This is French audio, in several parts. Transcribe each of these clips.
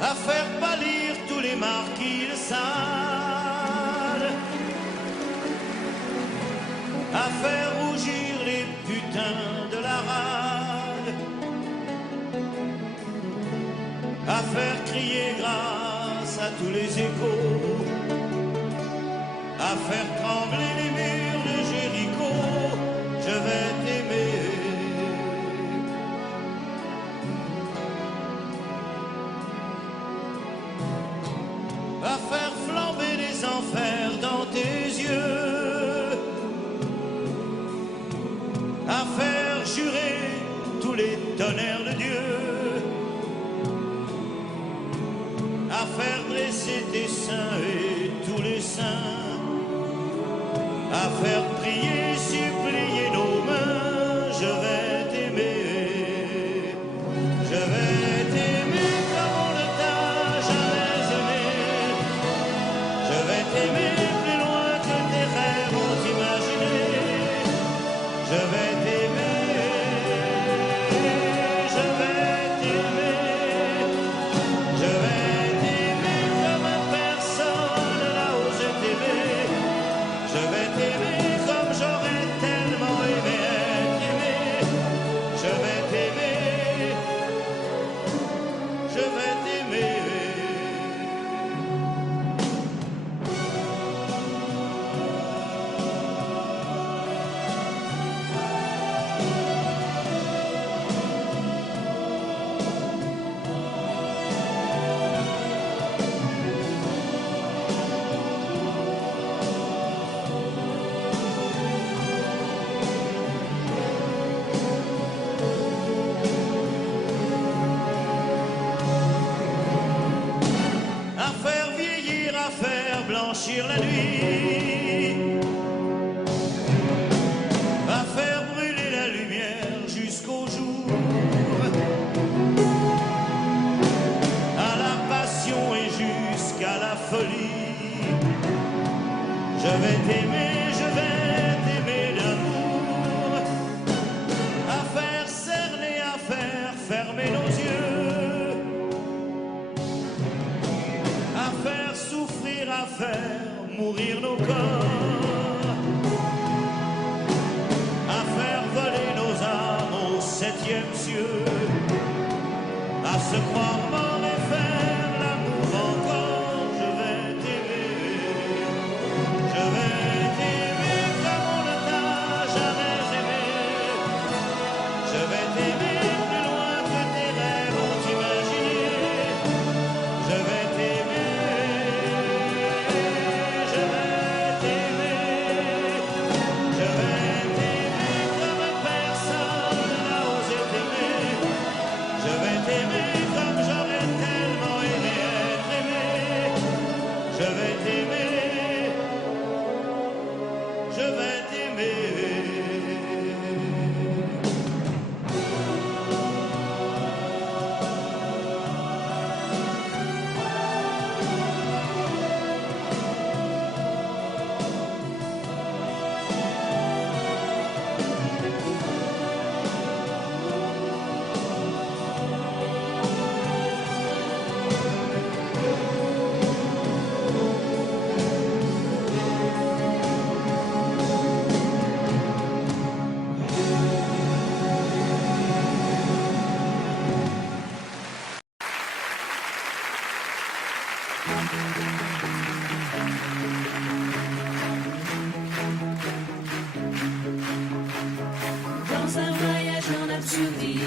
à faire pâlir tous les marquis de Sade, à faire rougir les putains de la rade, à faire crier grâce à tous les échos, à faire trembler les murs de Jéricho. Je vais t'aimer. À faire flamber les enfers dans tes yeux, à faire jurer tous les tonnerres de Dieu, à faire dresser tes seins et tous les saints, à faire prier, supplier nos mains. Je vais t'aimer, je vais t'aimer comme on ne t'a jamais aimé. Je vais t'aimer plus loin que tes rêves ont imaginé. Je vais t'aimer, je vais t'aimer, je vais t'aimer comme personne n'a osé t'aimer. Je vais t'aimer comme j'aurais tellement aimé être aimé. Je vais t'aimer, je vais t'aimer. À faire vieillir, à faire blanchir la nuit, à faire brûler la lumière jusqu'au jour, à la passion et jusqu'à la folie. Je vais t'aimer, je vais t'aimer d'amour, à faire cerner, à faire fermer nos yeux, à faire souffrir, à faire mourir nos corps, à faire voler nos âmes au septième cieux, à se croire mort et faire l'amour encore. Je vais t'aimer, je vais t'aimer comme on ne t'a jamais aimé. Je vais t'aimer plus loin que tes rêves ont imaginé. Je vais t'aimer, je vais t'aimer, je vais t'aimer comme personne n'a osé t'aimer. Je vais t'aimer comme j'aurais tellement aimé être aimé. Je vais t'aimer, je vais t'aimer. Dans un voyage en absurdie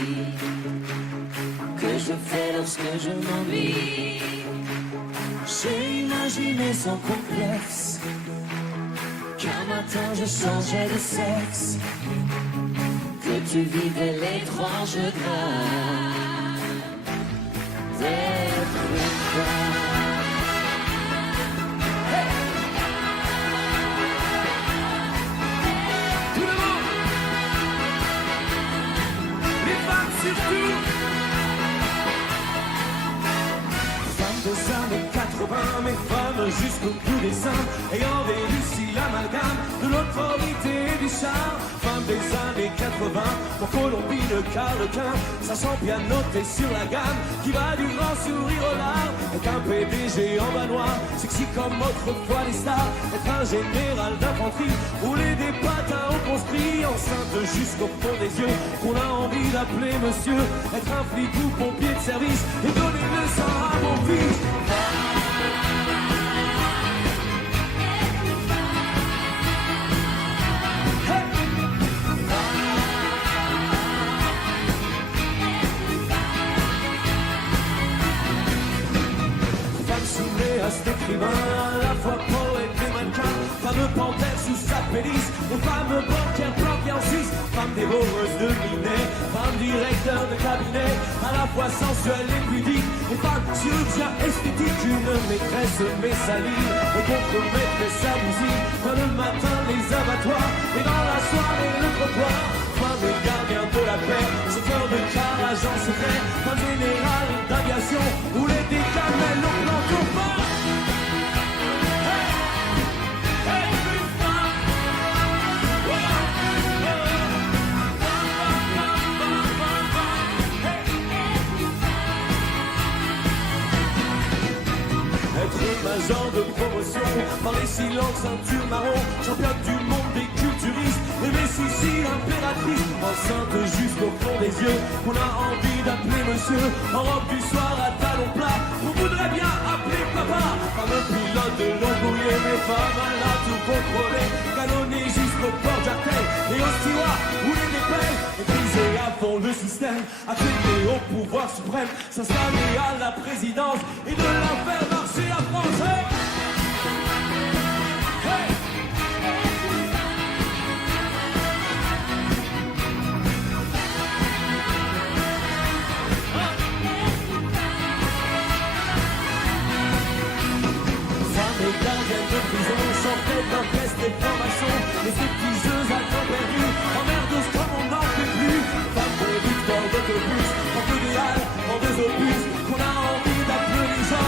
que je fais lorsque je m'ennuie, j'ai imaginé sans complexe qu'un matin je changeais de sexe, que tu vivais l'étrange drame d'être une femme. Des années 80, mes femmes jusqu'au cou des seins, ayant réussi l'amalgame de l'autorité et du charme. Fin des années 80, pour Colombie le Carlequin, ça sent bien noté sur la gamme, qui va du grand sourire au large PDG en manoir, sexy comme autrefois les stars. Être un général d'infanterie, rouler des patins au conscrit, enceinte jusqu'au fond des yeux, qu'on a envie d'appeler monsieur. Être un flic ou pompier de service et donner le sein à mon fils. À cet écrivain, à la fois poète et mannequin, fameux panthère sous sa pénice, et femme banquière planquée en Suisse, femme dévoreuse de minet, femme directeur de cabinet, à la fois sensuelle et pudique, et femme chirurgien esthétique, une maîtresse messaline, et contre-maîtresse sa musique, dans le matin les abattoirs, et dans la soirée le trottoir, femme et gardien de la paix, chauffeur de car, agent secret, femme générale d'aviation, rouler des camels au plan tournant. Major de promotion, dans les silences, ceinture marron, championne du monde des culturistes, et Messicile impératrice, enceinte jusqu'au fond des yeux, on a envie d'appeler monsieur, en robe du soir à talons plats, on voudrait bien appeler papa, femme pilote de long courrier, mais femme elle a tout contrôlé, canonné jusqu'au port d'Artel, et au steward, rouler des pelles, et briser à fond le système, accéder au pouvoir suprême, s'installer à la présidence, et de la faire marcher à France. Les stripteaseuses à temps perdu, emmerdeuse comme on n'en fait plus. Femme conducteur d'autobus, en deux des halles, en deux opus, qu'on a envie d'appeler les gens.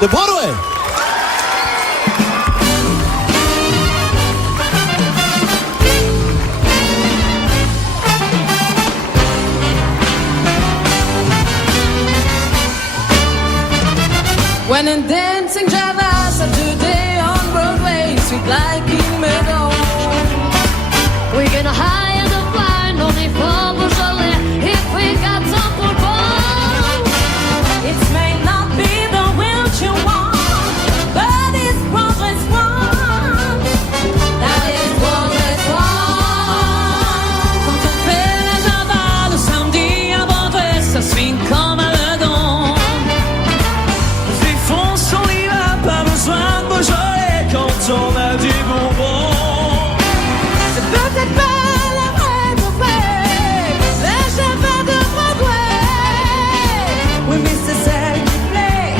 de Broadway. When in dancing Java Saturday on Broadway, sweet like in meadow. We're gonna hire the fine only for Beaujolais if we got some for gold. It may not be the will you want, but it's progress one. That is progress one. Quand on fait la Java le samedi à Broadway, ça swing comme un ledon. Défonce, on y va, pas besoin de Beaujolais quand on a du bonbon. C'est peut-être pas la vraie de vrai, la Java de Broadway. Oui, mais c'est celle qui plaît.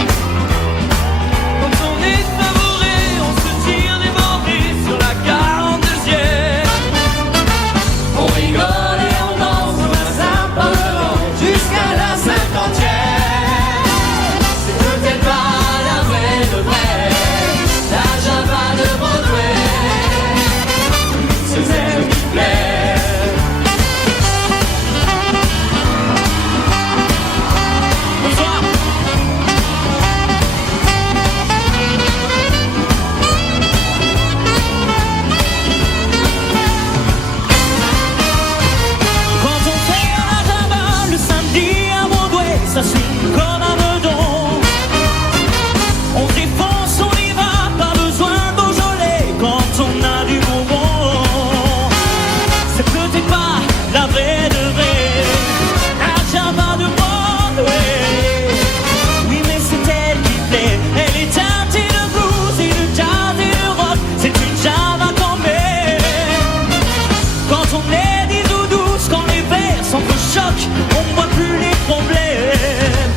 Quand on est favori, on se tire des bordées sur la 42e. On rigole et on danse, on va simplement jusqu'à la 50e. C'est peut-être pas la vraie de vrai, la Java de Broadway. C'est celle qui plaît. Bonsoir. Quand on fait la Java le samedi à Broadway, ça swing comme un meudon. On défonce, on y va, pas besoin de Beaujolais quand on a du bonbon. C'est peut-être pas la vraie de vrai, la Java de Broadway. Oui, mais c'est elle qui plaît. Elle est teintée de blues et de jazz et de rock. C'est une Java qu'on met. Quand on est 10 ou 12, quand les vers s'entrechoquent, on voit plus les problèmes.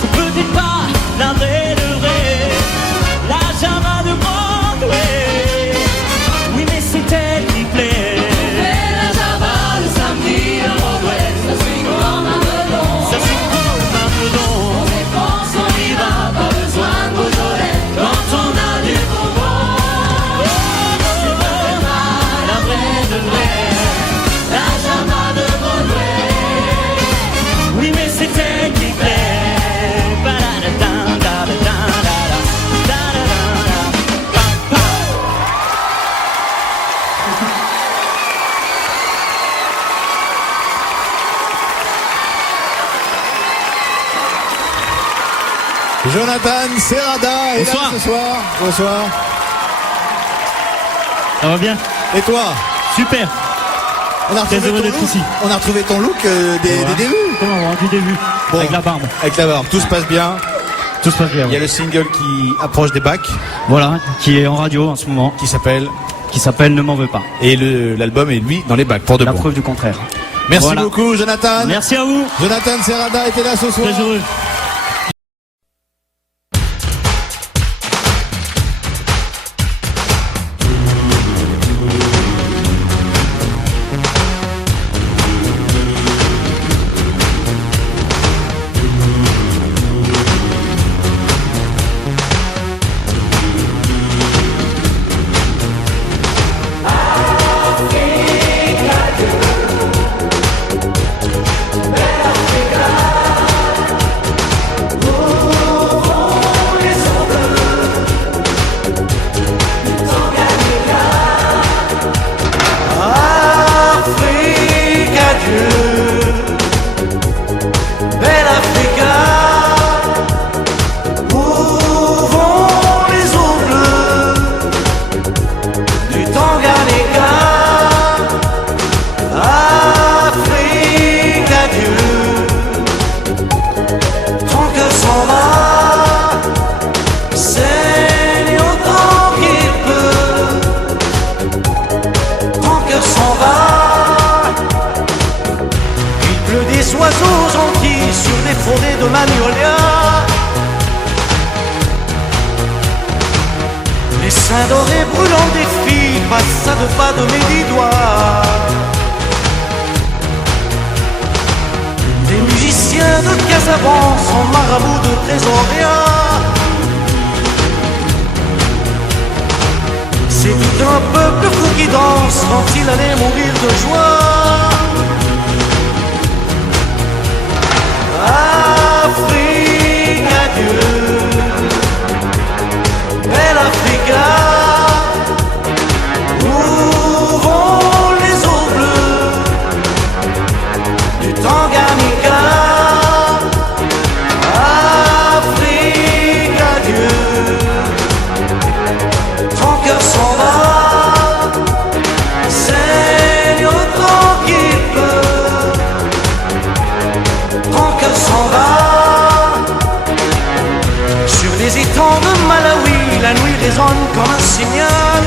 C'est peut-être pas la vraie de vrai, la Java de Broadway. Oui, mais c'est elle qui plaît. Fais la Java le samedi à Broadway, ça swing comme un melon. Ça c'est comme un melon. On défonce, on y va, pas besoin de Beaujolais quand on a du bonbon. C'est peut-être pas la vraie de vrai, la Java de Broadway. Oui, mais c'est elle qui plaît. Jonathan Serrada est là Bonsoir. ce soir. Bonsoir. Ça va bien? Et toi? Super. On a Très retrouvé heureux ton d'être look. ici. On a retrouvé ton look des débuts. Comment du début? Bon. Avec la barbe. Avec la barbe. Tout se passe bien. Tout se passe bien. Il y a le single qui approche des bacs, Voilà, qui est en radio en ce moment, qui s'appelle, Ne m'en veux pas. et l'album est lui dans les bacs pour de La bon. preuve du contraire. Merci Voilà. beaucoup Jonathan. Merci à vous. Jonathan Serrada était là ce soir. Très heureux. seins dorés brûlant des filles passent à 2 pas de mes 10 doigts. Les musiciens de Casablanca sont marabouts de Trésoria. Les étangs de Malawi, la nuit résonne comme un signal.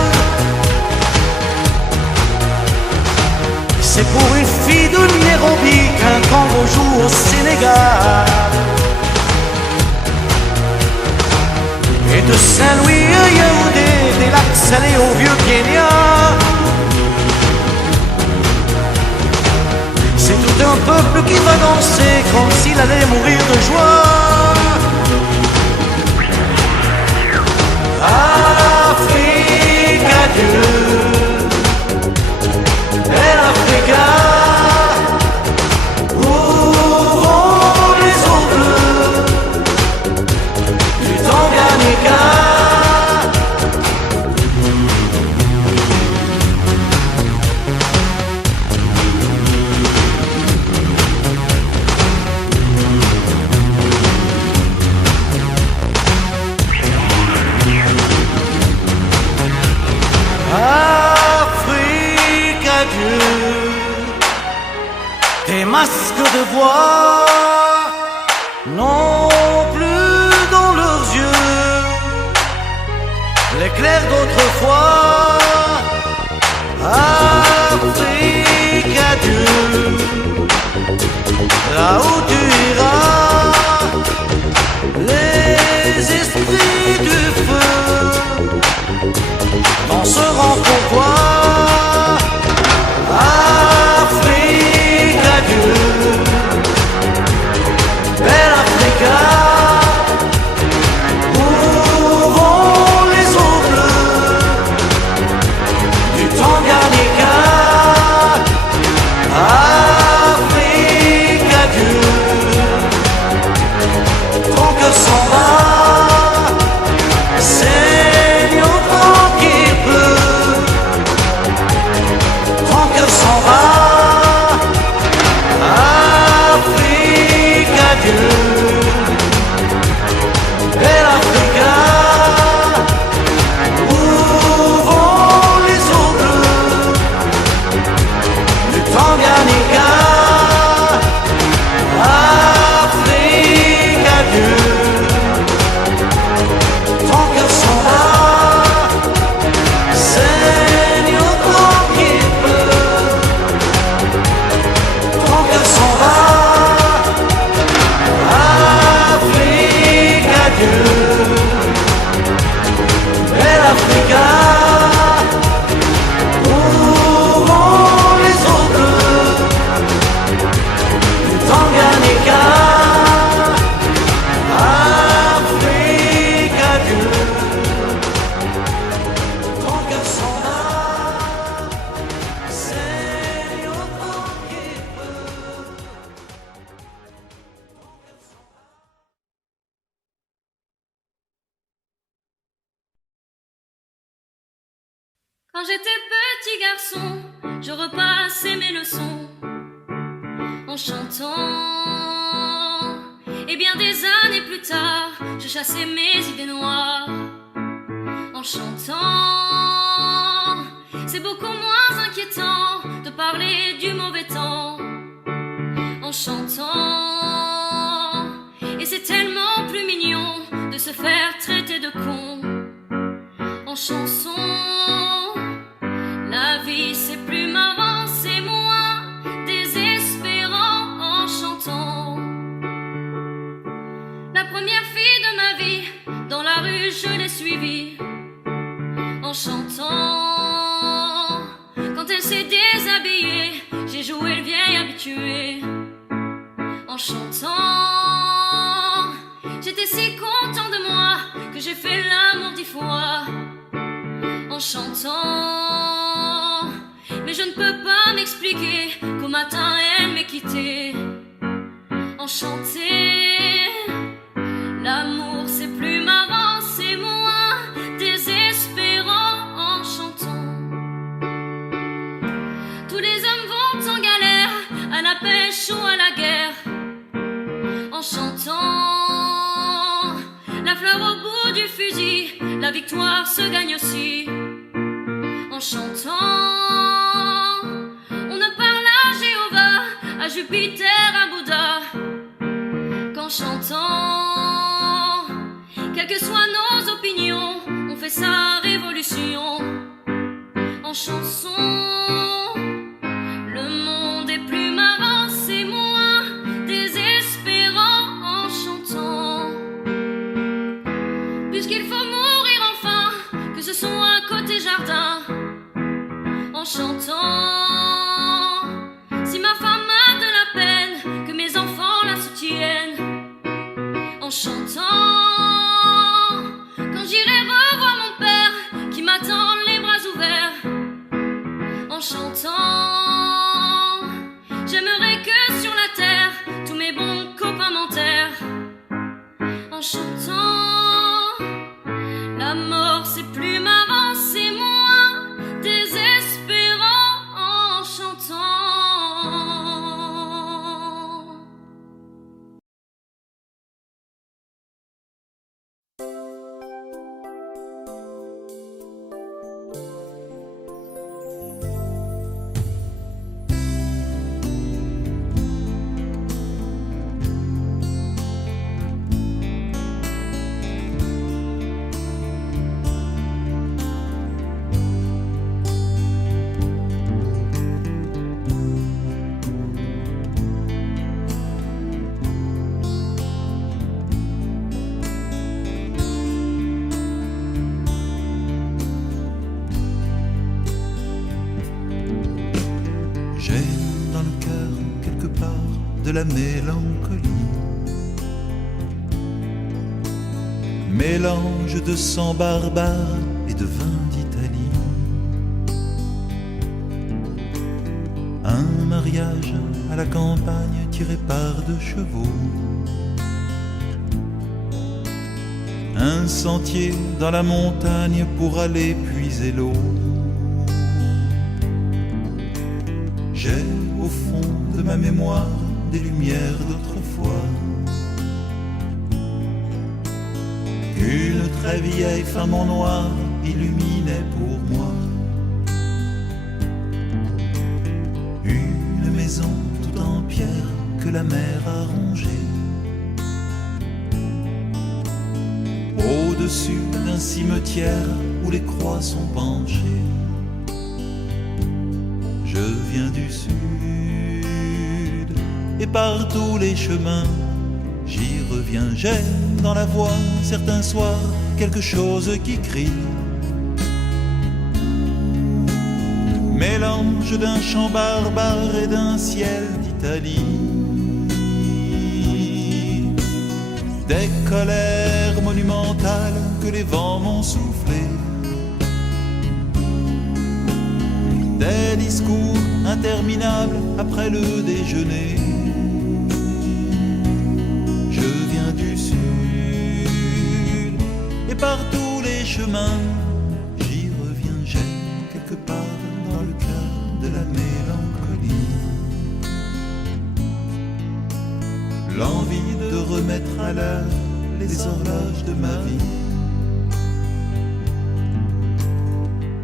C'est pour une fille de Nairobi qu'un tango joue au Sénégal. Et de Saint-Louis à Yaoundé, des lacs salés au vieux Kenya. C'est tout un peuple qui va danser comme s'il allait mourir de joie. Afrique, adieu, belle Africa. Ouvrons les ondes du Tanganyika. Afrique, adieu. Tes masques de bois n'ont plus dans leurs yeux l'éclair d'autrefois. Afrique, adieu. Là où tu iras, les esprits du feu danseront pour toi. Afrique, adieu, belle Africa. Ouvrons les ondes du Tanganyika. Afrique, adieu, ton cœur s'en va. Seigneur, tant qu'il peut, ton cœur s'en va. Afrique, adieu, belle Africa. Ouvrons les ondes du Tanganyika. Afrique, adieu, ton cœur s'en va. Seigneur, tant qu'il peut, ton cœur s'en va. Afrique, adieu, belle Africa. Ouvrons les ondes du Tanganyika. Afrique, adieu, ton cœur s'en va. Seigneur, tant qu'il peut. Quand j'étais petit garçon, je repassais mes leçons en chantant. Et bien des années plus tard, je chassais mes idées noires en chantant. C'est beaucoup moins inquiétant de parler du mauvais temps en chantant. Et c'est tellement plus mignon de se faire traiter de con en chanson. La vie c'est plus marrant, c'est moins désespérant en chantant. La première fille de ma vie, dans la rue je l'ai suivie en chantant. Quand elle s'est déshabillée, j'ai joué le vieil habitué en chantant. J'étais si content de moi que j'ai fait l'amour 10 fois en chantant. Mais je ne peux pas m'expliquer qu'au matin elle m'ait quitté enchanté. L'amour c'est plus marrant, c'est moins désespérant en chantant. Tous les hommes vont en galère, à la pêche ou à la guerre en chantant. La fleur au bout du fusil, la victoire se gagne aussi en chantant. On ne parle à Jéhovah, à Jupiter, à Bouddha qu'en chantant. Quel que soit puisqu'il faut mourir enfin, que ce soit un côté jardin, en chantant. Si ma femme a de la peine, que mes enfants la soutiennent, en chantant. Quand j'irai revoir mon père, qui m'attend les bras ouverts, en chantant. J'aimerais que sur la terre, tous mes bons copains m'enterrent, en chantant. La mort c'est plus marrant, c'est moins désespérant, en chantant. J'ai dans le cœur quelque part de la mélancolie, mélange de sang barbare et de vin d'Italie. Un mariage à la campagne tiré par deux chevaux, un sentier dans la montagne pour aller puiser l'eau. J'ai au fond de ma mémoire des lumières d'autrefois, qu'une très vieille femme en noir illuminait pour moi. Une maison toute en pierre que la mer a rongée, au-dessus d'un cimetière où les croix sont penchées. Je viens du sud et par tous les chemins j'y reviens. J'ai dans la voix certains soirs quelque chose qui crie, mélange d'un chant barbare et d'un ciel d'Italie. Des colères monumentales que les vents m'ont soufflées, des discours interminables après le déjeuner. Je viens du sud et par tous les chemins j'y reviens. J'ai quelque part dans le cœur de la mélancolie l'envie de remettre à l'heure les horloges de ma vie.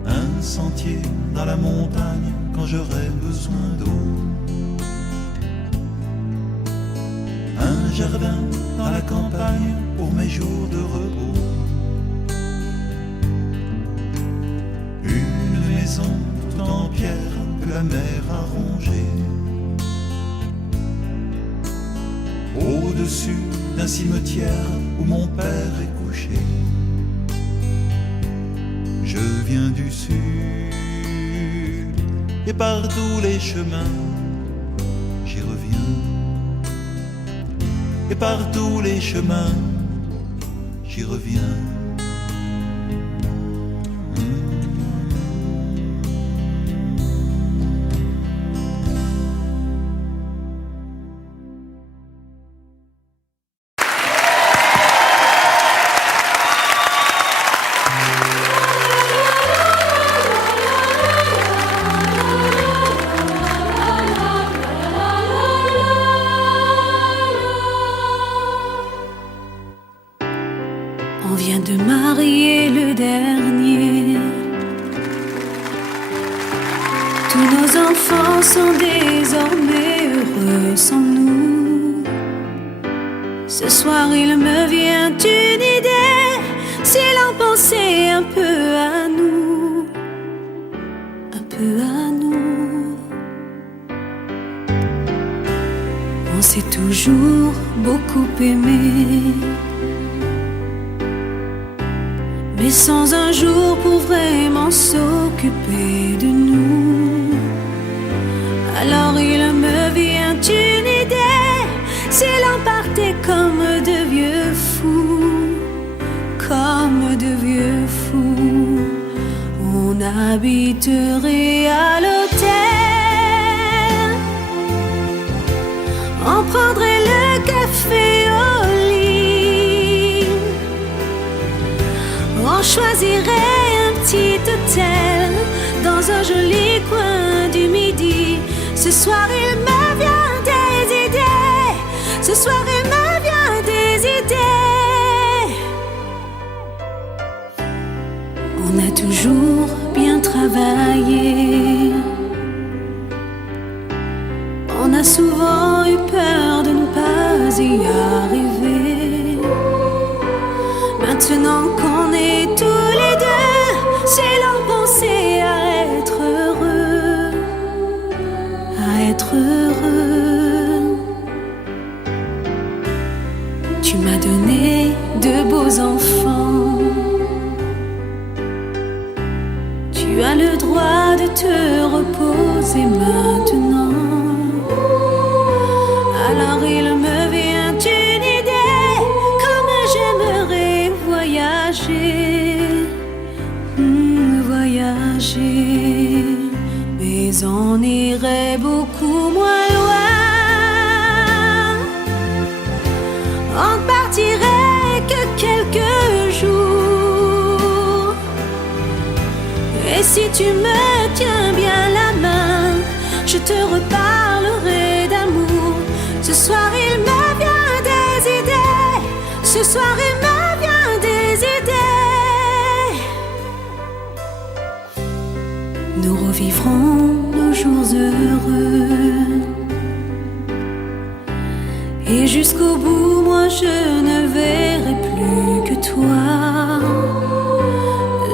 Un sentier dans la montagne quand j'aurai besoin d'eau, un jardin dans la campagne pour mes jours de repos, une maison tout en pierre que la mer a rongée, au-dessus d'un cimetière où mon père est couché. Je viens du sud et par tous les chemins j'y reviens. Et par tous les chemins j'y reviens. On vient de marier le dernier. Tous nos enfants sont désormais heureux sans nous. Ce soir il me vient une idée, si l'on pensait un peu à nous, un peu à nous. On s'est toujours beaucoup aimé. mais sans un jour pour vraiment s'occuper de nous. Alors il me vient une idée, si l'on partait comme de vieux fous, comme de vieux fous, on habiterait à l'hôtel, on prendrait le café au lit, on choisirait un petit hôtel dans un joli coin du midi. Ce soir il me vient des idées, ce soir il me vient des idées. On a toujours bien travaillé, on a souvent eu peur de ne pas y arriver. Maintenant qu'on est tous les deux, c'est l'on pensait à être heureux, à être heureux. Tu m'as donné de beaux enfants, tu as le droit de te reposer maintenant. Alors il me vient une idée, comme j'aimerais voyager, voyager, mais on irait beaucoup moins loin, on partirait que quelques jours. Et si tu me tiens bien la main, je te reparlerai d'amour. Ce soir il me vient des idées, ce soir il me vient des idées. Nous revivrons nos jours heureux, et jusqu'au bout moi je ne verrai plus que toi.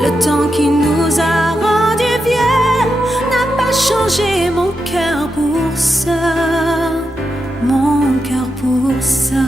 Le temps qui nous a rendus vieux n'a pas changé mon cœur pour ça, mon cœur pour ça.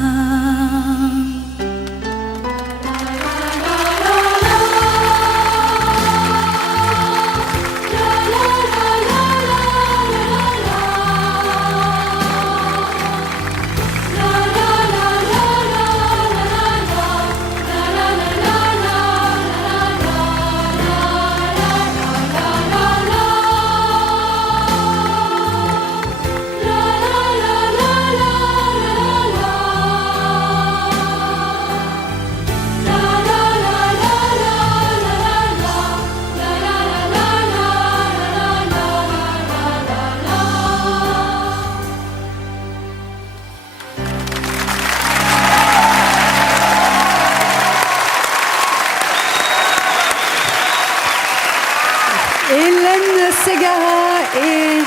Ségara et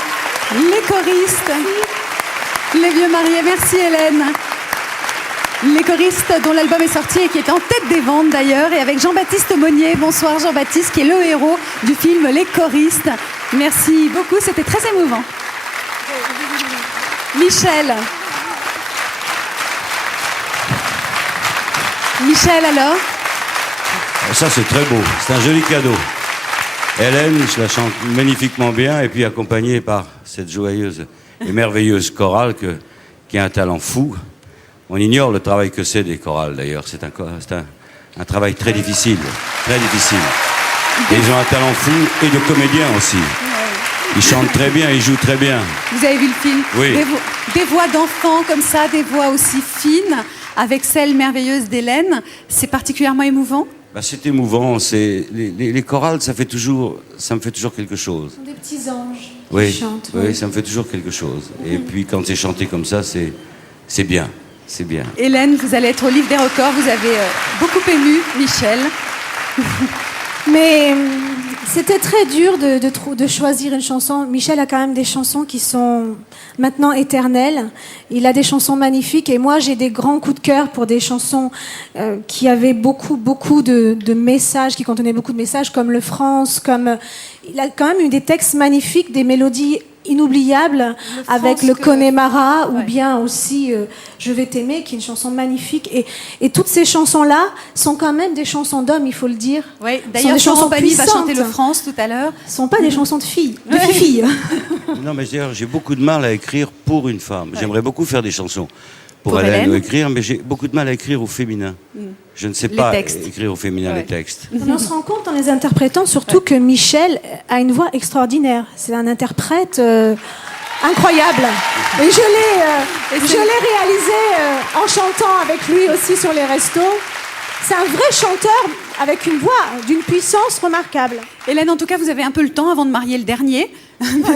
les choristes, les vieux mariés. Merci Hélène. Les choristes dont l'album est sorti et qui est en tête des ventes d'ailleurs, et avec Jean-Baptiste Monnier. Bonsoir Jean-Baptiste, qui est le héros du film Les choristes. Merci beaucoup, c'était très émouvant. Michel. Michel alors? Ça c'est très beau, c'est un joli cadeau. Hélène, je la chante magnifiquement bien, et puis accompagnée par cette joyeuse et merveilleuse chorale qui a un talent fou. On ignore le travail que c'est des chorales d'ailleurs, c'est un travail très difficile, très difficile. Et ils ont un talent fou, et de comédiens aussi. Ils chantent très bien, ils jouent très bien. Vous avez vu le film? Oui. Des voix d'enfants comme ça, des voix aussi fines, avec celle merveilleuse d'Hélène, c'est particulièrement émouvant? C'est émouvant, les chorales, ça me fait toujours quelque chose. Ce sont des petits anges qui chantent. Oui, ça me fait toujours quelque chose. Et puis quand c'est chanté comme ça, c'est bien, c'est bien. Hélène, vous allez être au livre des records, vous avez beaucoup ému Michel. Mais c'était très dur de choisir une chanson. Michel a quand même des chansons qui sont maintenant éternelles. Il a des chansons magnifiques, et moi j'ai des grands coups de cœur pour des chansons qui avaient beaucoup de messages, qui contenaient beaucoup de messages, comme Le France, comme... Il a quand même eu des textes magnifiques, des mélodies inoubliables avec France le que- Connemara ou Ouais. bien aussi Je vais t'aimer, qui est une chanson magnifique. Et toutes ces chansons-là sont quand même des chansons d'hommes, il faut le dire. Oui, Ce d'ailleurs, sont des Florent chansons Pagny va puissantes. chanter le France tout à l'heure. Ce ne sont pas des chansons de filles, de filles. Non, mais d'ailleurs, j'ai beaucoup de mal à écrire pour une femme. J'aimerais beaucoup faire des chansons pour Pour Hélène Hélène. ou écrire, mais j'ai beaucoup de mal à écrire au féminin. Je ne sais Les pas textes. écrire au féminin Ouais. les textes. Mais on se rend compte en les interprétant surtout que Michel a une voix extraordinaire. C'est un interprète incroyable. Et je l'ai réalisé en chantant avec lui aussi sur les restos. C'est un vrai chanteur avec une voix d'une puissance remarquable. Hélène, en tout cas, vous avez un peu le temps avant de marier le dernier.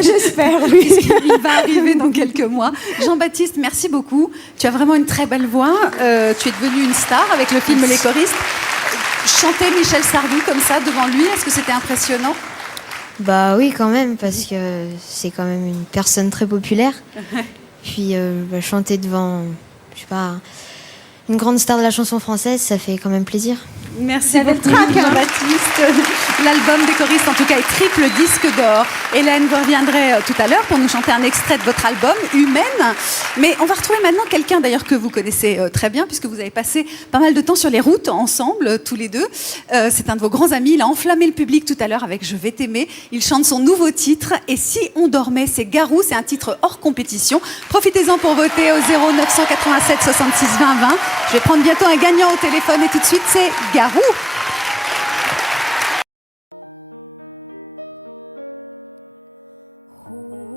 J'espère, oui. Il va arriver dans quelques mois. Jean-Baptiste, merci beaucoup. Tu as vraiment une très belle voix. Tu es devenu une star avec le film Les choristes. Chanter Michel Sardou comme ça devant lui, est-ce que c'était impressionnant? Bah oui, quand même, parce que c'est quand même une personne très populaire. Puis chanter devant, je sais pas, une grande star de la chanson française, ça fait quand même plaisir. Merci beaucoup, Jean-Baptiste. L'album des choristes, en tout cas, est triple disque d'or. Hélène, vous reviendrez tout à l'heure pour nous chanter un extrait de votre album, Humaine. Mais on va retrouver maintenant quelqu'un, d'ailleurs, que vous connaissez très bien, puisque vous avez passé pas mal de temps sur les routes ensemble, tous les deux. C'est un de vos grands amis. Il a enflammé le public tout à l'heure avec Je vais t'aimer. Il chante son nouveau titre. Et si on dormait, c'est Garou. C'est un titre hors compétition. Profitez-en pour voter au 0987 66 20 20. Je vais prendre bientôt un gagnant au téléphone et tout de suite, c'est Garou.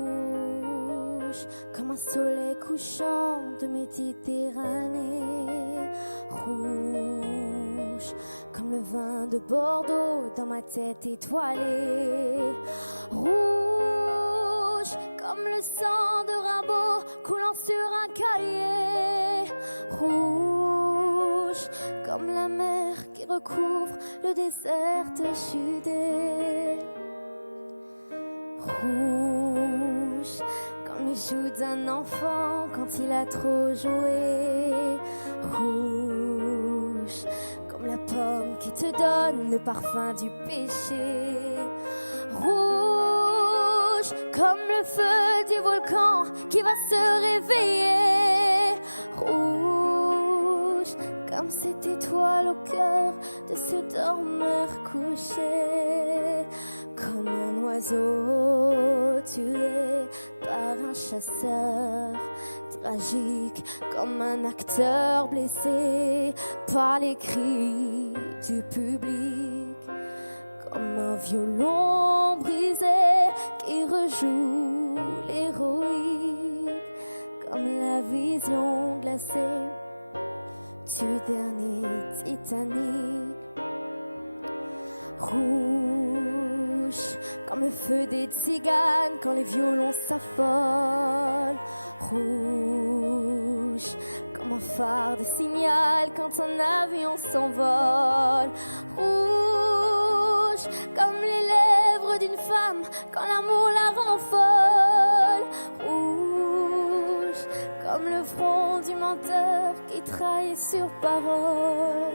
Rouge comme un soleil couchant de Méditerranée. Rouge comme le vin de Bordeaux dans ma tête étoilée. Rouge comme le sang de Rimbaud coulant sur un cahier. Rouge comme la mer qui recouvre le désert chudé. Rouge comme les joues d'un enfant quand il a trop joué. Rouge comme la pomme qui te donne le parfum du péché. Rouge comme le feu du volcan qui va se réveiller. Rouge comme cette étoile au cœur de ce dormeur couché. Comme un oiseau tué par un chasseur tragique, comme un acteur blessé par les cris du public, comme un violon brisé qui rejoue l'héroïque, comme la vision glacée du dernier Titanic. Rouge comme le feu des tziganes quand les violons s'affolent. Rouge comme un phare de signal quand un avion s'envole. Rouge comme les lèvres d'une femme quand l'amour la rend folle. Rouge comme le front du menteur qui trahit sur parole.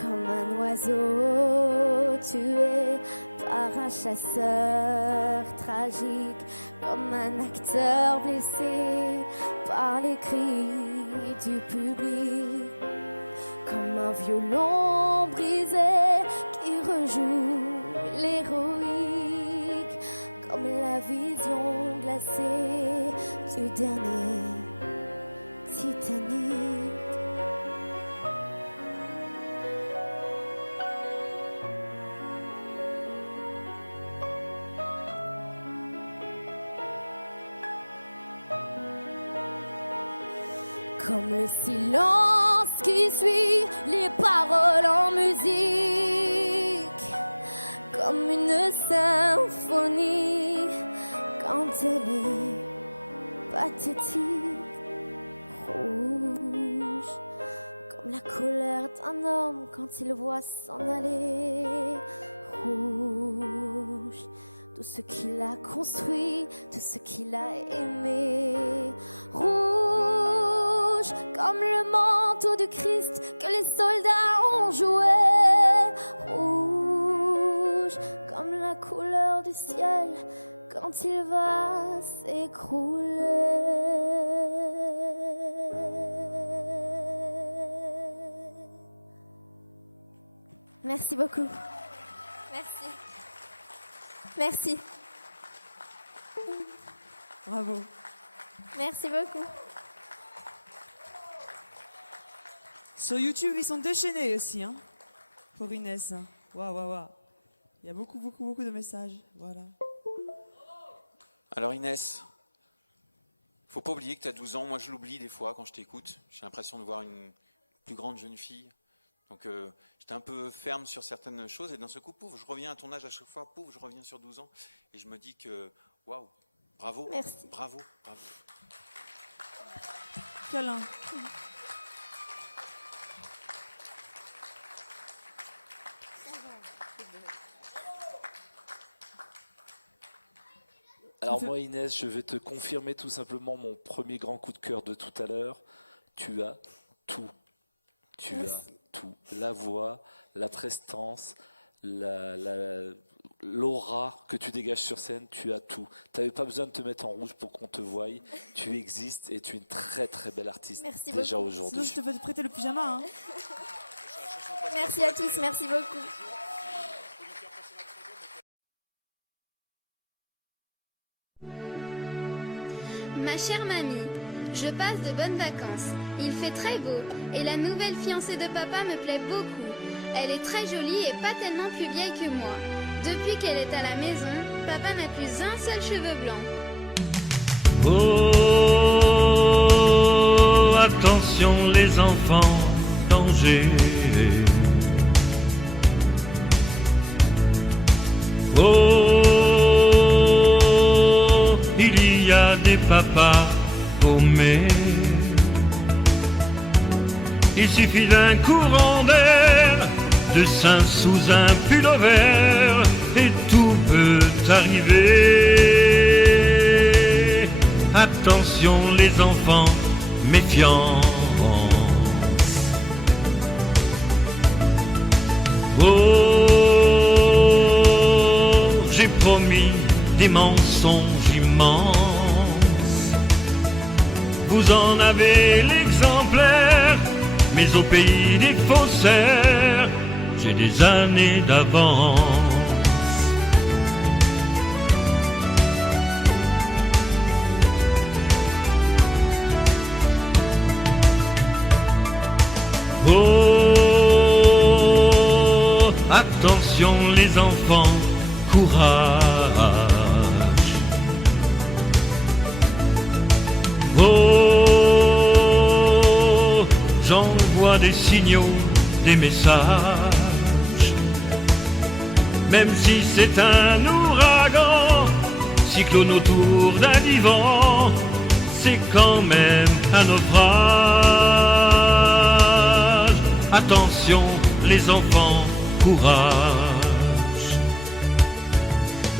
Comme un oiseau tué par un chasseur tragique, comme un acteur blessé par les cris du public, comme un violon brisé qui rejoue l'héroïque, comme la vision glacée du dernier Titanic. Comme le silence qui suit les paroles en musique, comme une symphonie quand elle est pathétique. Rouge comme la colère d'un homme quand il voit s'en aller. Rouge tout ce qu'il a construit, tout ce qu'il a aimé. Rouge comme le manteau du Christ que les soldats ont joué. Rouge comme la couleur du ciel quand il va s'écrouler. Merci beaucoup. Merci. Merci. Bravo. Merci beaucoup. Sur YouTube, ils sont déchaînés aussi, hein, pour Inès. Waouh, waouh, waouh. Il y a beaucoup de messages. Voilà. Alors Inès, faut pas oublier que tu as 12 ans. Moi, je l'oublie des fois quand je t'écoute. J'ai l'impression de voir une plus grande jeune fille. Donc, j'étais un peu ferme sur certaines choses. Et d'un seul coup, pouf, je reviens à ton âge à chaque fois. Pouf, je reviens sur 12 ans. Et je me dis que, waouh, bravo. Merci. Bravo, bravo. Câlin. Alors moi Inès, je vais te confirmer tout simplement mon premier grand coup de cœur de tout à l'heure. Tu as tout. Tu as tout. La voix, la prestance, l'aura que tu dégages sur scène, tu as tout. Tu n'avais pas besoin de te mettre en rouge pour qu'on te voie. Tu existes et tu es une très très belle artiste. Merci déjà beaucoup. aujourd'hui. Sinon, je te peux te prêter le pyjama. Hein. Merci à tous, merci beaucoup. Ma chère mamie, je passe de bonnes vacances. Il fait très beau et la nouvelle fiancée de papa me plaît beaucoup. Elle est très jolie et pas tellement plus vieille que moi. Depuis qu'elle est à la maison, papa n'a plus un seul cheveu blanc. Oh, attention les enfants, danger. Oh, il y a des papas paumés. Il suffit d'un courant d'air, de sein sous un pull vert, et tout peut arriver. Attention les enfants, méfiance. Oh, j'ai promis des mensonges immenses. Vous en avez l'exemplaire, mais au pays des faussaires, j'ai des années d'avance. Oh, attention les enfants, courage. Oh, j'envoie des signaux, des messages. Même si c'est un ouragan, cyclone autour d'un divan, c'est quand même un naufrage. Attention les enfants, courage.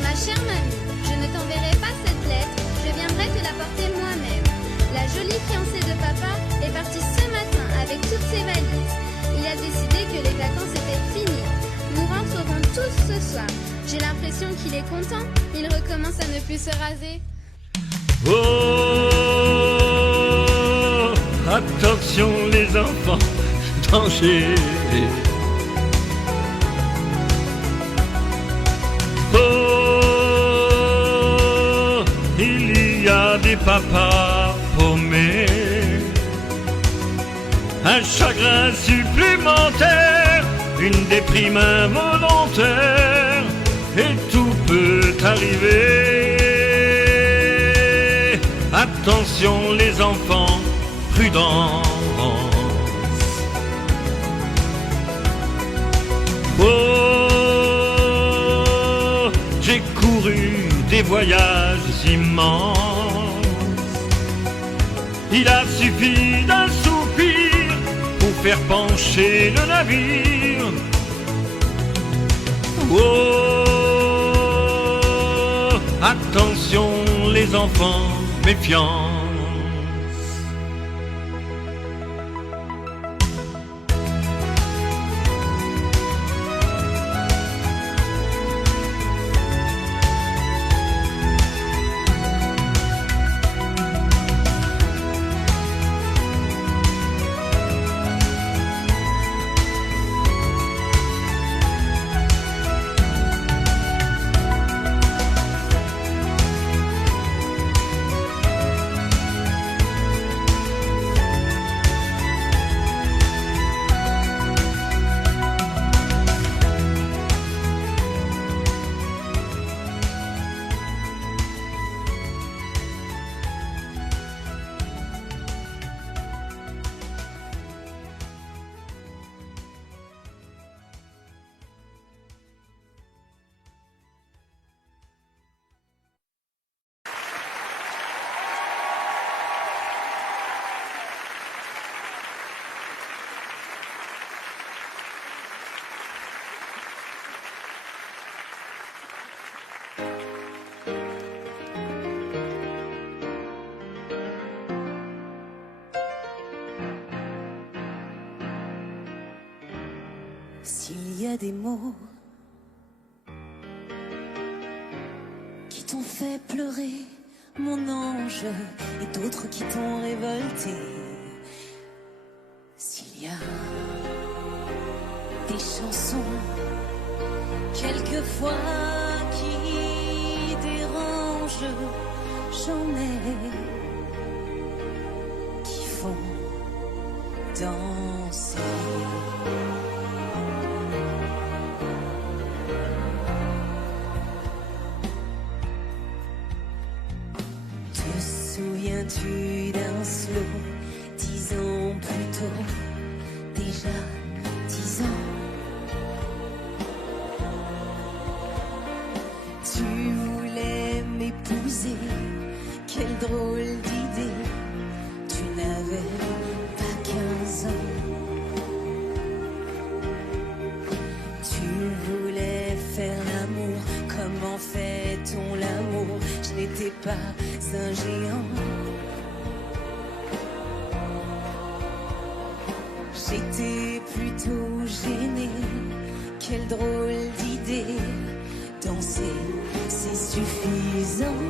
Ma chère mamie, je ne t'enverrai pas cette lettre, je viendrai te la porter moi-même. La jolie fiancée de papa est partie ce matin avec toutes ses valises. Il a décidé que les vacances étaient finies. Nous rentrerons tous ce soir. J'ai l'impression qu'il est content, il recommence à ne plus se raser. Oh, attention les enfants, danger. Oh, il y a des papas paumés. Un chagrin supplémentaire, une déprime involontaire, et tout peut arriver. Attention les enfants, prudence. Oh, j'ai couru des voyages immenses. Il a suffi d'un soupir pour faire pencher le navire. Oh, attention les enfants, méfiance. S'il y a des mots qui t'ont fait pleurer, mon ange, et d'autres qui t'ont révolté, s'il y a des chansons quelquefois qui dérangent, j'en ai qui font danser. Te souviens-tu d'un slow 10 ans plus tôt, déjà 10 ans? Tu voulais m'épouser, quelle drôle d'idée, tu n'avais pas 15 ans. Tu voulais faire l'amour, comment fait-on l'amour? Je n'étais pas un géant. J'étais plutôt gênée, quelle drôle d'idée, danser c'est suffisant.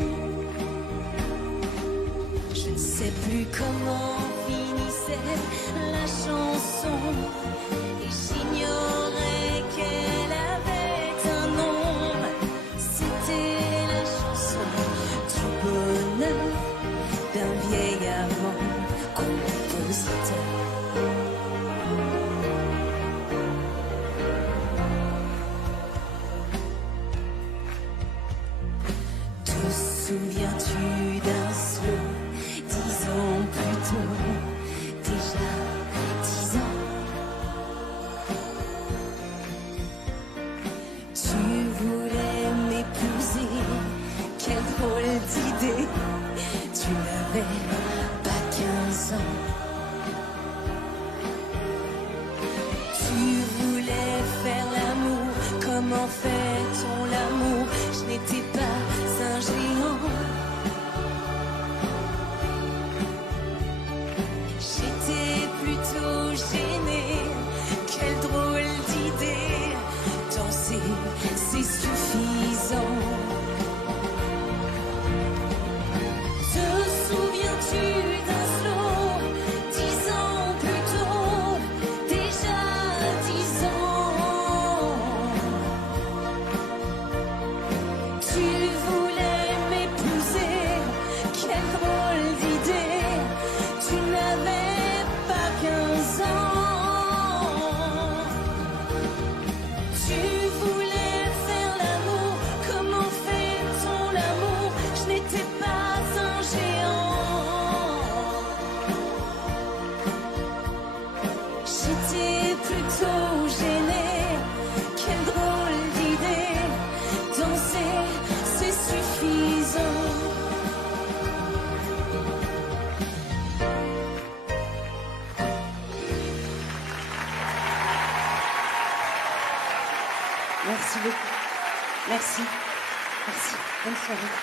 Je ne sais plus comment finissait la chanson et j'ignorais qu'elle avait un nom. C'était la chanson du bonheur d'un vieil amant compositeur. Te souviens-tu d'un slow 10 ans plus tôt, déjà 10 ans? Tu voulais m'épouser, quelle drôle d'idée, tu n'avais pas 15 ans. Tu voulais faire l'amour, comment fait-on l'amour? Je n'étais pas un géant. J'étais plutôt gênée, quelle drôle d'idée, danser c'est suffisant. Te souviens-tu d'un slow 10 ans plus tôt, déjà 10 ans? Tu voulais m'épouser, quelle drôle d'idée, tu n'avais pas 15 ans. Tu voulais faire l'amour, comment fait-on l'amour? Je n'étais pas un géant. J'étais plutôt gênée, quelle drôle d'idée, danser c'est suffisant. Merci beaucoup. Merci. Merci. Bonne soirée.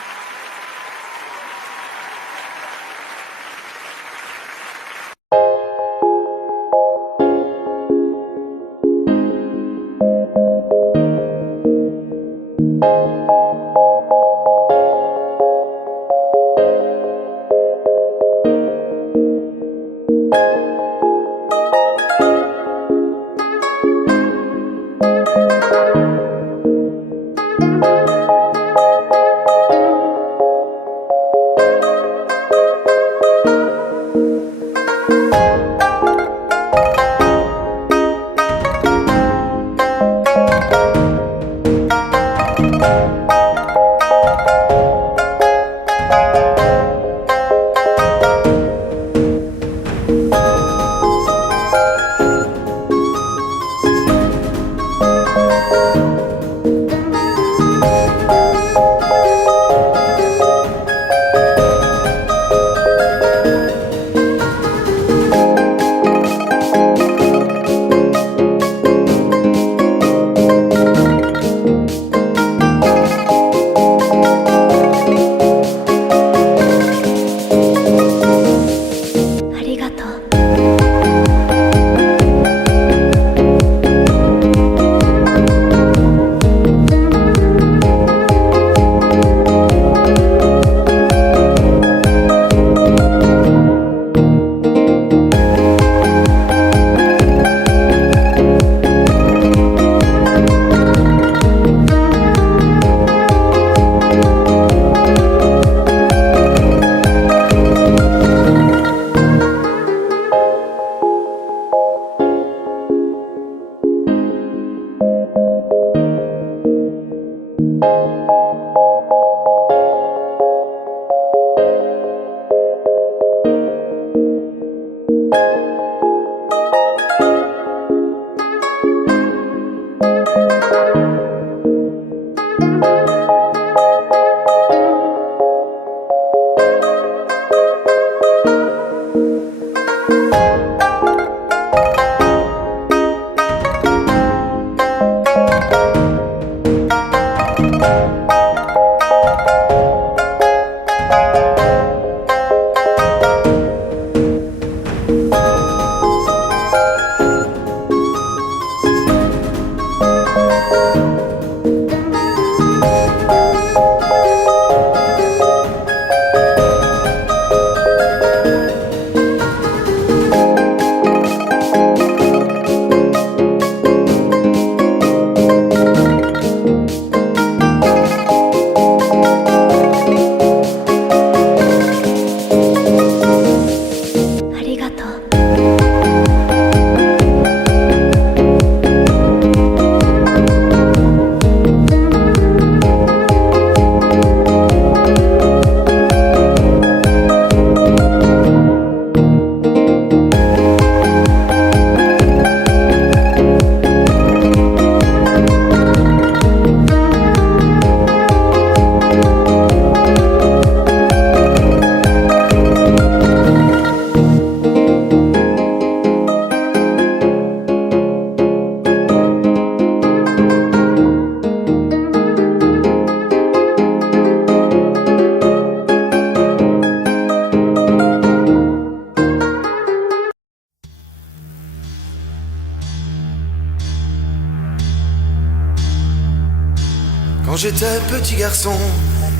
Quand j'étais petit garçon,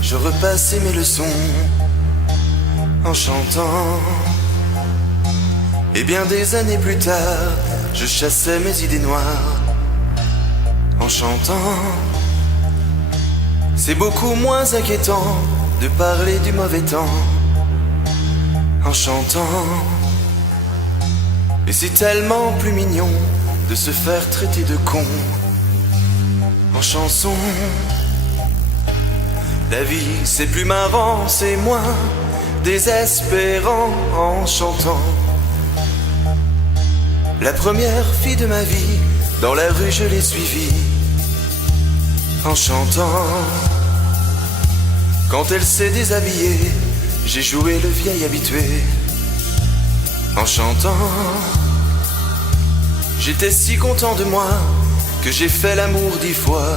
je repassais mes leçons en chantant. Et bien des années plus tard, je chassais mes idées noires en chantant. C'est beaucoup moins inquiétant de parler du mauvais temps en chantant. Et c'est tellement plus mignon de se faire traiter de con en chanson. La vie c'est plus marrant, c'est moins désespérant en chantant. La première fille de ma vie, dans la rue je l'ai suivie en chantant. Quand elle s'est déshabillée, j'ai joué le vieil habitué en chantant. J'étais si content de moi que j'ai fait l'amour 10 fois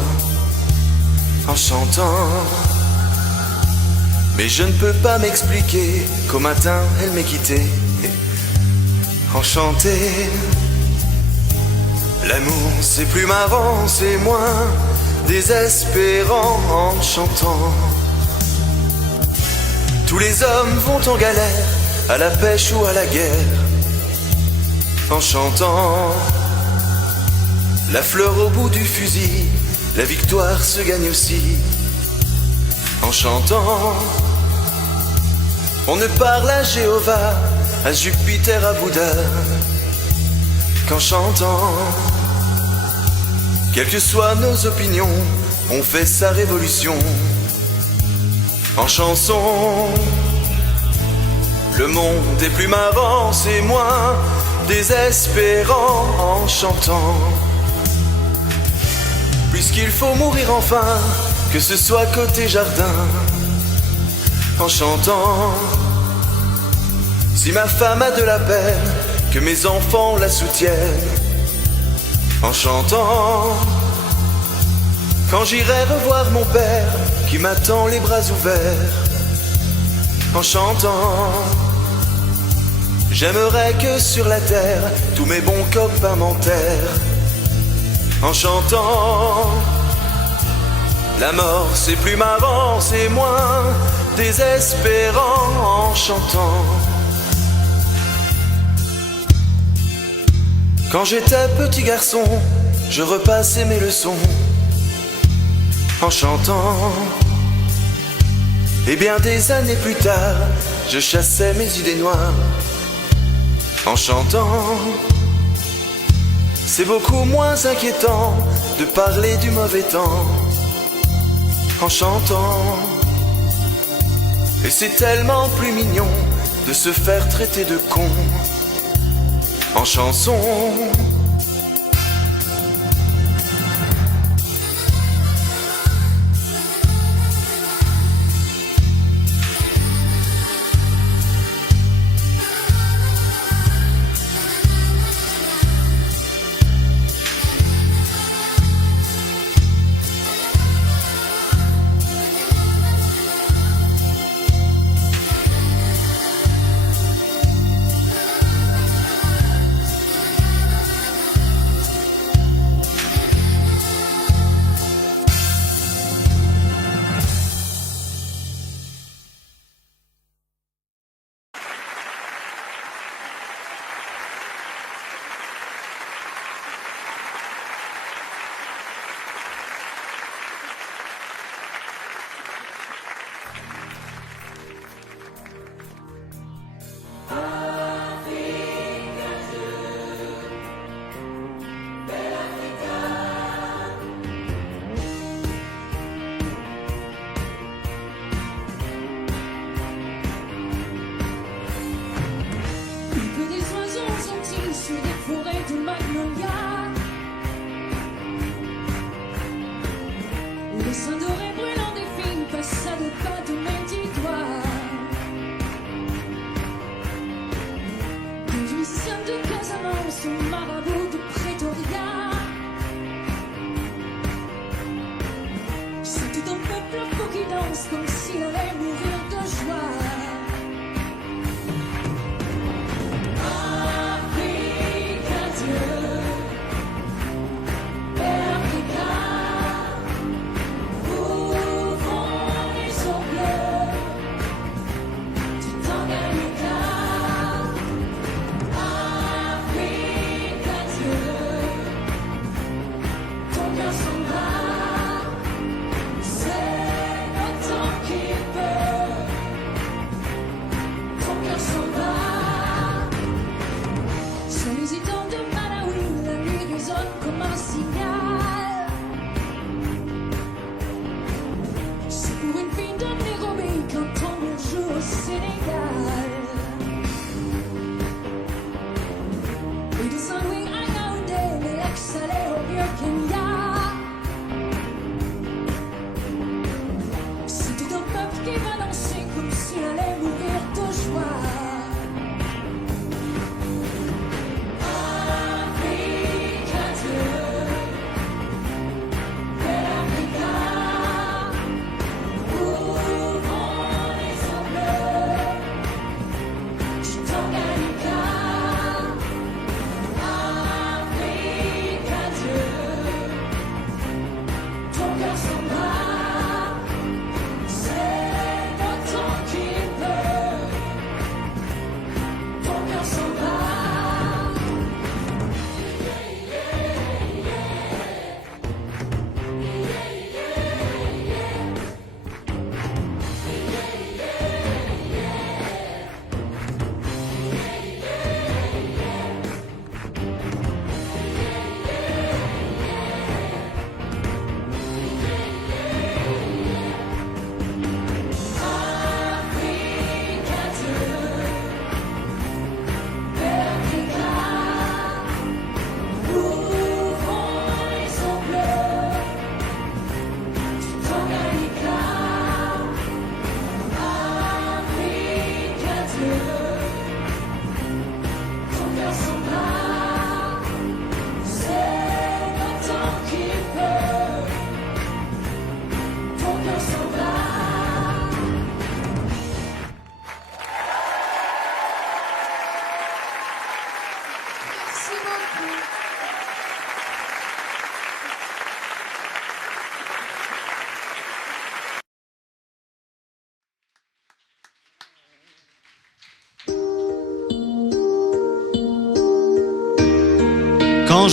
en chantant. Mais je ne peux pas m'expliquer qu'au matin elle m'ait quitté enchanté. L'amour c'est plus marrant, c'est moins désespérant en chantant. Tous les hommes vont en galère, à la pêche ou à la guerre, en chantant. La fleur au bout du fusil, la victoire se gagne aussi en chantant. On ne parle à Jéhovah, à Jupiter, à Bouddha qu'en chantant. Quelles que soient nos opinions, on fait sa révolution en chanson. Le monde est plus marrant, c'est moins désespérant en chantant. Puisqu'il faut mourir enfin, que ce soit côté jardin en chantant. Si ma femme a de la peine, que mes enfants la soutiennent en chantant. Quand j'irai revoir mon père qui m'attend les bras ouverts en chantant. J'aimerais que sur la terre tous mes bons copains m'enterrent en chantant. La mort c'est plus marrant, c'est moins désespérant en chantant. Quand j'étais petit garçon, je repassais mes leçons en chantant. Et bien des années plus tard, je chassais mes idées noires en chantant. C'est beaucoup moins inquiétant de parler du mauvais temps en chantant. Et c'est tellement plus mignon de se faire traiter de con en chanson. Africa,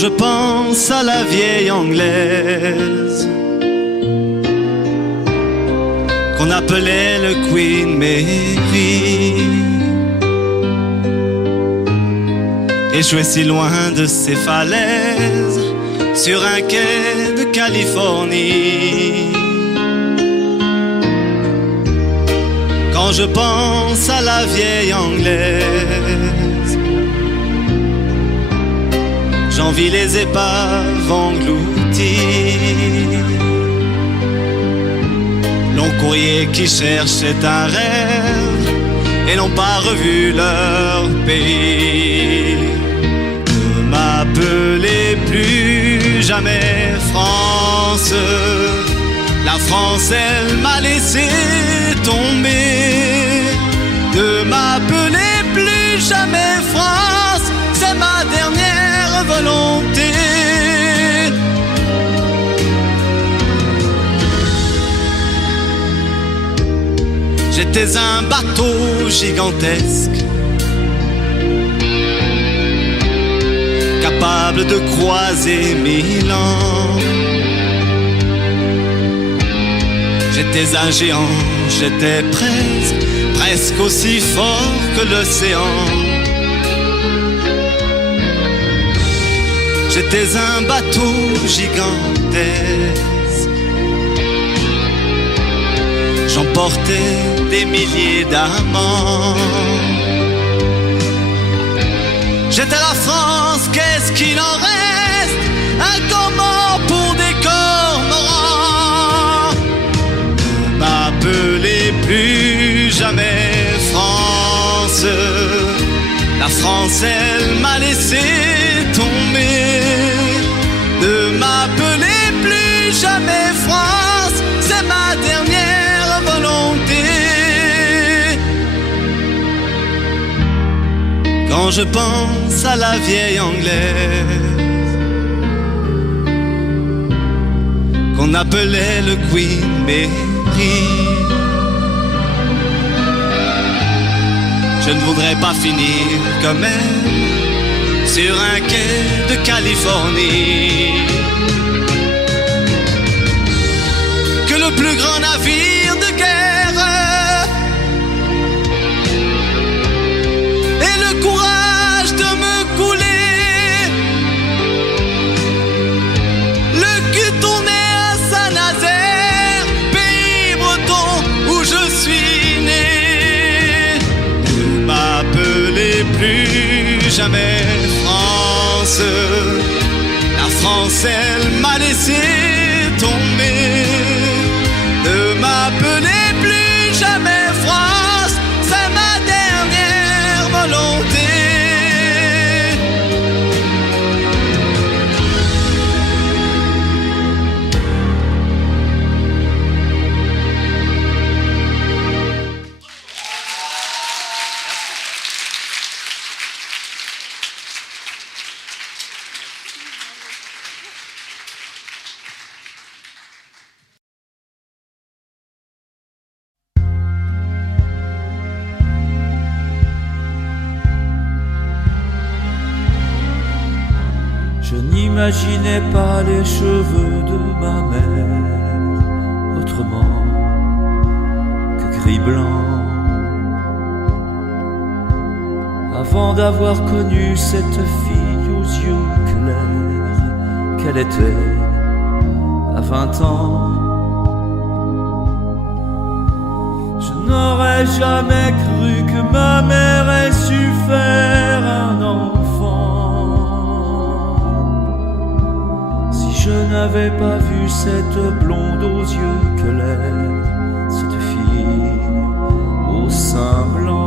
je pense à la vieille anglaise qu'on appelait le Queen Mary, échoué si loin de ces falaises sur un quai de Californie. Quand je pense à la vieille anglaise, j'envie les épaves englouties, long courrier qui cherchait un rêve et n'ont pas revu leur pays. Ne m'appelez plus jamais France, la France elle m'a laissé tomber. Ne m'appelez plus jamais France, c'est ma dernière volonté. J'étais un bateau gigantesque, capable de croiser 1000 ans. J'étais un géant, j'étais presque aussi fort que l'océan. J'étais un bateau gigantesque, j'emportais des milliers d'amants. J'étais la France, qu'est-ce qu'il en reste? Un comment pour des cormorans. Ne m'appelez plus jamais France, la France elle m'a laissé tomber. Ne m'appelez plus jamais France, c'est ma dernière volonté. Quand je pense à la vieille anglaise qu'on appelait le Queen Mary, je ne voudrais pas finir comme elle sur un quai de Californie. Que le plus grand navire de guerre ait le courage de me couler, le cul tourné à Saint-Nazaire, pays breton où je suis né. Ne m'appelez plus jamais France, la France elle m'a laissé tomber. Ne m'appelez plus jamais France, c'est ma dernière volonté. Je n'imaginais pas les cheveux de ma mère autrement que gris-blanc. Avant d'avoir connu cette fille aux yeux clairs, qu'elle était à 20 ans, je n'aurais jamais cru que ma mère ait su faire un enfant. Si je n'avais pas vu cette blonde aux yeux clairs, cette fille au sein blanc.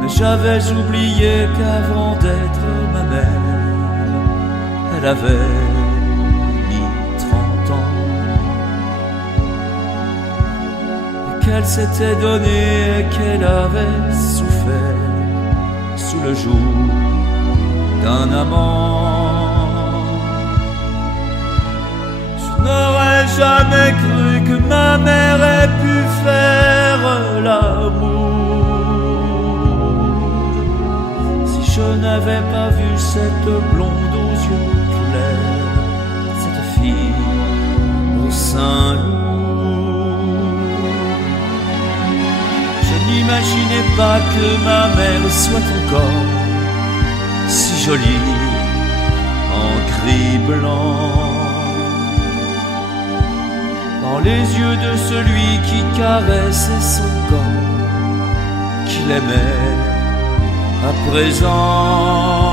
Mais j'avais oublié qu'avant d'être ma mère, elle avait mis 30 ans. Qu'elle s'était donnée et qu'elle avait souffert sous le joug d'un amant. Je n'aurais jamais cru que ma mère ait pu faire l'amour si je n'avais pas pas vu cette blonde aux yeux clairs, cette fille au sein lourd. Je n'imaginais pas que ma mère soit encore si jolie en gris blanc, dans les yeux de celui qui caressait son corps, qu'il aimait à présent.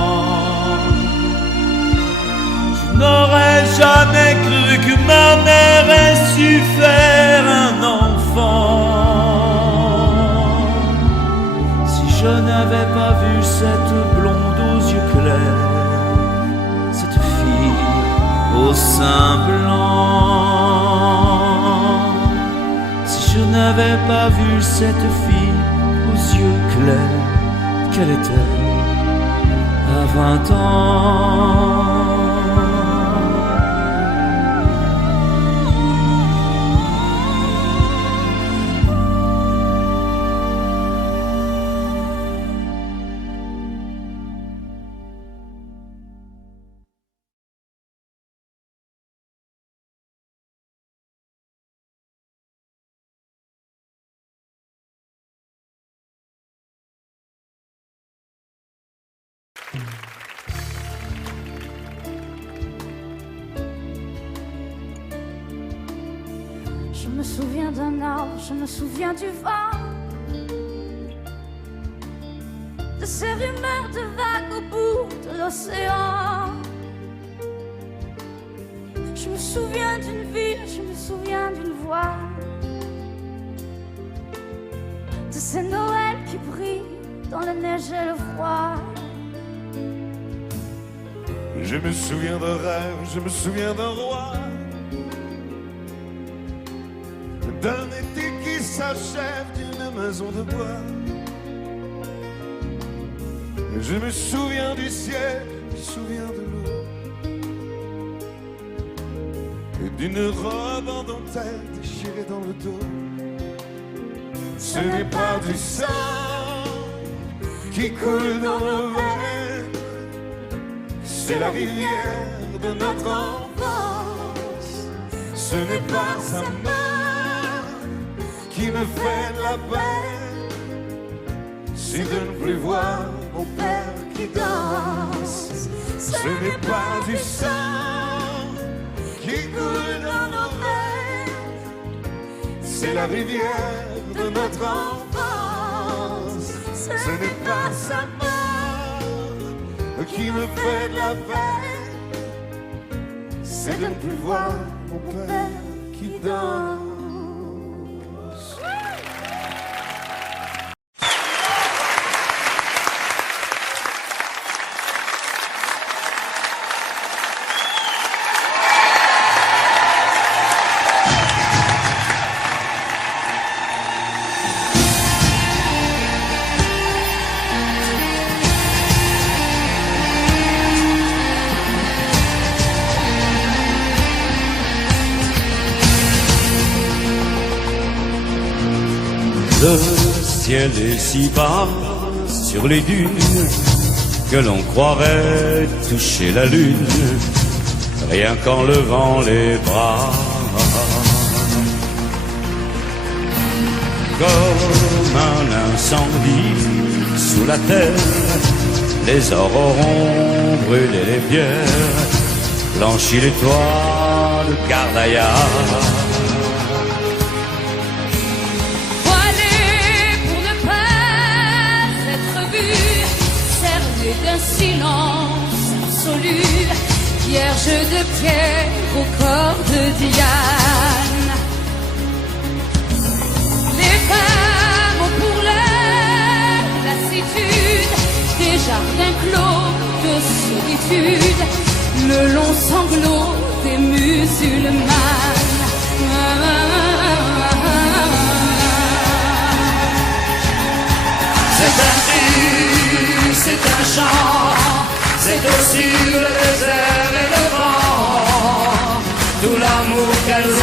Je n'aurais jamais cru que ma mère ait su faire un enfant si je n'avais pas vu cette blonde aux yeux clairs, cette fille au sein blanc. Si je n'avais pas vu cette fille aux yeux clairs, qu'elle était à 20 ans. Je me souviens d'un arbre, je me souviens du vent, de ces rumeurs de vagues au bout de l'océan. Je me souviens d'une ville, je me souviens d'une voix, de ces Noëls qui brillent dans la neige et le froid. Je me souviens d'un rêve, je me souviens d'un roi, d'un été qui s'achève, d'une maison de bois. Je me souviens du ciel, je me souviens de l'eau, et d'une robe en dentelle déchirée dans le dos. Ce n'est pas du sang qui coule dans nos veines, c'est la rivière de notre enfance. Ce n'est pas sa main qui me fait de la peine, c'est de ne plus voir mon père qui danse. Ce n'est pas du sang qui coule dans nos veines, c'est la rivière de notre enfance. Ce n'est pas sa main qui me fait de la peine, c'est de ne plus voir mon père qui danse. Le ciel est si bas sur les dunes que l'on croirait toucher la lune, rien qu'en levant les bras. Comme un incendie sous la terre, les auront brûlé les pierres, blanchi les toits de Cardaya. D'un silence absolu, vierge de pierre au corps de Diane. Les femmes ont pour leur lassitude des jardins clos de solitude, le long sanglot des musulmanes. C'est un cri, c'est un chant, c'est aussi le désert et le vent, tout l'amour qu'elles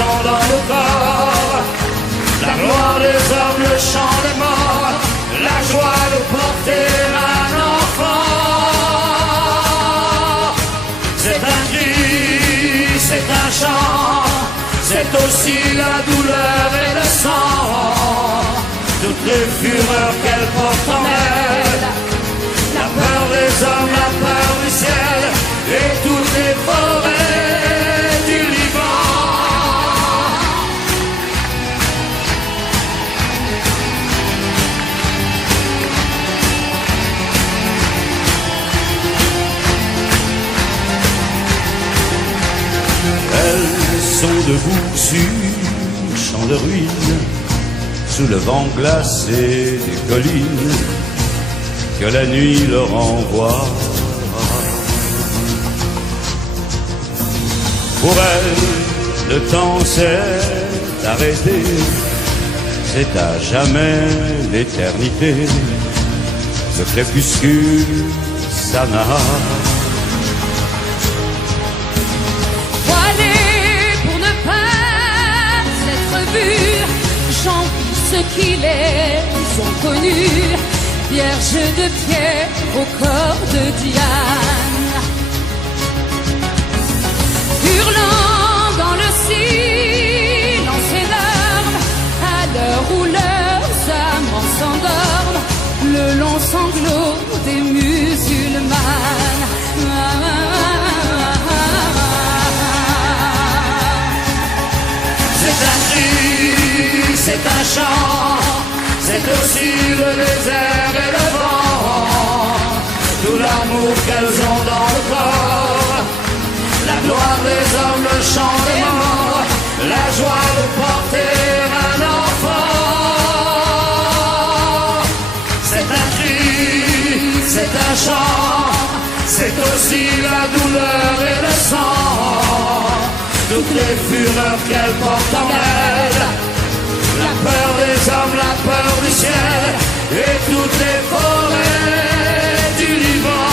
aussi la douleur et le sang, toutes les fureurs qu'elle porte en elle, la peur des hommes, la peur du ciel et toutes les forêts du Liban. Elles sont debout sur un champ de ruines, sous le vent glacé des collines que la nuit leur envoie. Pour elles, le temps s'est arrêté, c'est à jamais l'éternité, le crépuscule s'en a. Ceux qui les ont connus, vierges de pierre au corps de Diane, hurlant dans le silence énorme, à l'heure où leurs amants s'endorment, le long sanglot des musulmanes. C'est un cri, c'est un chant, c'est aussi le désert et le vent, tout l'amour qu'elles ont dans le corps, la gloire des hommes, le chant des morts, la joie de porter un enfant. C'est un cri, c'est un chant, c'est aussi la douleur et le sang, toutes les fureurs qu'elle porte en elle, la peur des hommes, la peur du ciel et toutes les forêts du Liban.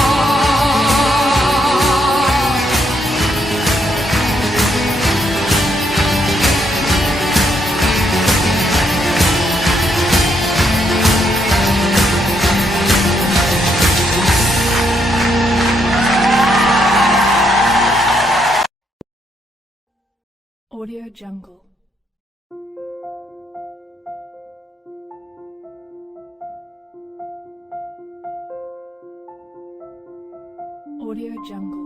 Audio Jungle. Audio Jungle.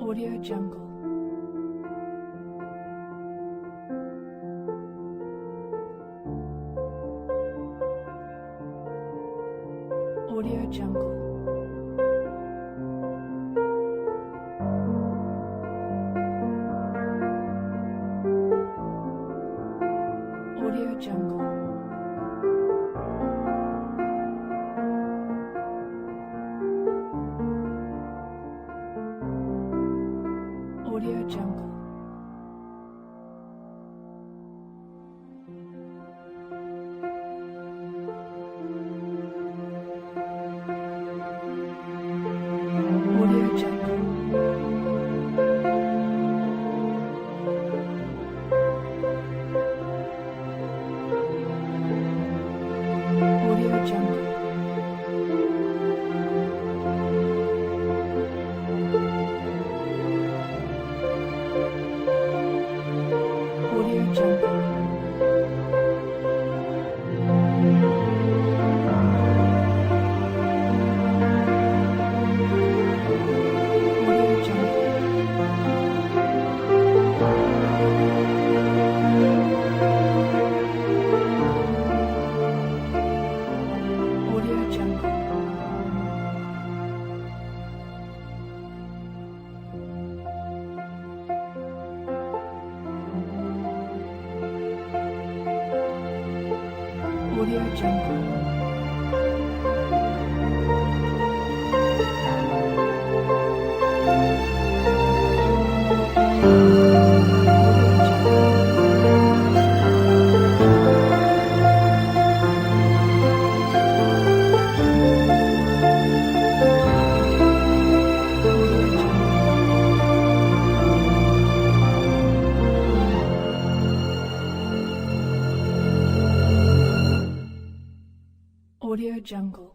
Audio Jungle. Audio Jungle. Audio Jungle. Audio Jungle. Audio Jungle. Audio Jungle.